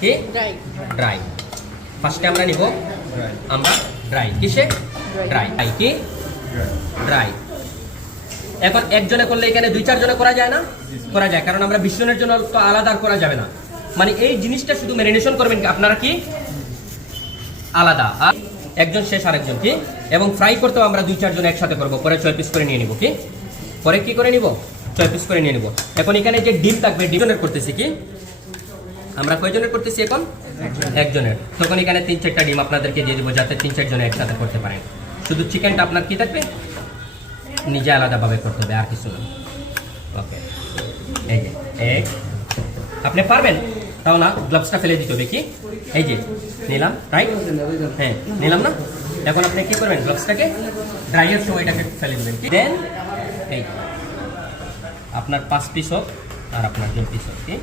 কি ড্রাই। ফার্স্টে আমরা নিব আমরা ড্রাই, কিসে ড্রাই, কি ড্রাই। এখন একজনে করলে এখানে 2-4 জনে করা যায় না? করা যায়, কারণ আমরা 20 জনের জন্য তো আলাদা করা যাবে না। মানে এই জিনিসটা শুধু ম্যারিনেশন করবেন আপনারা কি আলাদা, আর একজন শেষ আরেকজন কি, এবং ফ্রাই করতেও আমরা 2-4 জন একসাথে করব, পরে 6 পিস করে নিয়ে নিব, কি পরে কি করে নিব 6 পিস করে নিয়ে নিব। এখন এখানে যে ডিম থাকবে, ডিমের করতেছি কি আমরা কয়জনের করতেছি এখন একজনের, তখন এখানে 3-4টা ডিম আপনাদেরকে দিয়ে দিব যাতে 3-4 জনে একসাথে করতে পারেন। শুধু চিকেনটা আপনার কি থাকবে নিজে আলাদাভাবে করতে হবে, আর কিছু না। ওকে, এই যে এক, আপনি পারবেন তাও না, গ্লাভসটা ফেলে দিতে হবে, কি এই যে নিলাম, রাইট, হ্যাঁ নিলাম না। এখন আপনি কি করবেন, গ্লাভসটাকে ড্রাইয়ের সময় এটাকে ফেলে দেবেন, কি দেন এই আপনার 5 পিস হোক আর আপনার 2 পিস হোক, কি